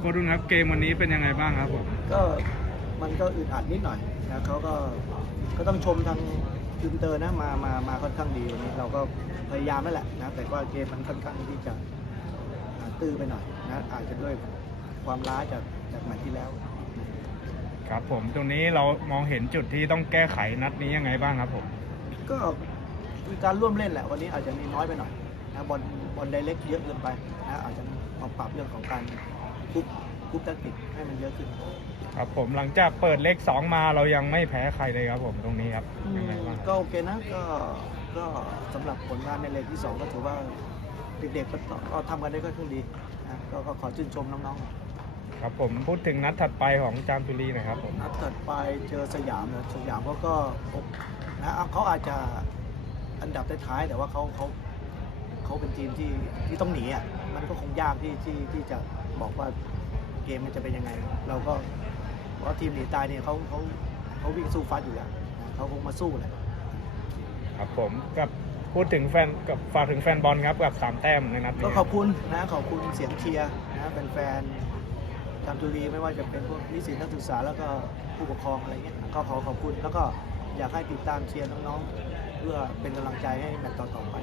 โค้ชดุนครับเกมวันนี้เป็นยังไงบ้างครับผมก็มันก็อึดอัดนิดหน่อยนะเขาก็ก็ต้องชมทางทีมเตอร์นะมามามาค่อนข้างดีวันนี้เราก็พยายามนั่นแหละนะแต่ว่าเกมมันค่อนข้างที่จะอ่าตื้อไปหน่อยนะอาจจะด้วยความล้าจากจากแมตช์ที่แล้ว ครับผมตรงนี้เรามองเห็นจุดที่ต้องแก้ไขนัดนี้ยังไงบ้างครับผม ก็มีการร่วมเล่นแหละวันนี้อาจจะมีน้อยไปหน่อย นะบอลบอลไดเล็กเยอะเกินไปนะอาจจะมาปรับเรื่องของการคุกคุกแทคติกให้มันเยอะขึ้น ครับผมหลังจากเปิดเลขสองมาเรายังไม่แพ้ใครเลยครับผมตรงนี้ครับยังไงบ้างก็โอเคนะก็ก็สำหรับผลงานในเลนที่สองก็ถือว่าเด็กๆก็ก็ทำกันได้ก็ค่อนข้างดีนะก็ก็ขอชื่นชมน้องๆครับผมพูดถึงนัดถัดไปของจามจุรีหนะครับผมนัดถัดไปเจอสยามนะสยามเขาก็นะเขาอาจจะอันดับท้ายๆแต่ว่าเขาเขา เขาเป็นทีมที่ที่ต้องหนีอะมันก็คงยากที่ที่ที่จะบอกว่าเกมมันจะเป็นยังไง เราก็เพราะทีมหนีตายเนี่ยเขาเขาเขาวิ่งสู้ฟัดอยู่แล้วนะเขาคงมาสู้แหละครับผมกับพูดถึงแฟนกับฝากถึงแฟนบอลครับกับสามแต้มในนัดนี้ก็ขอบคุณนะขอบคุณเสียงเชียร์นะเป็นแฟนๆจามจุรีไม่ว่าจะเป็นพวกนิสิตนักศึกษาแล้วก็ผู้ปกครองอะไรเงี้ยก็ขอขอบคุณแล้วก็อยากให้ติดตามเชียร์น้องๆ เพื่อเป็นกำลังใจให้แมตต์ต่อๆไป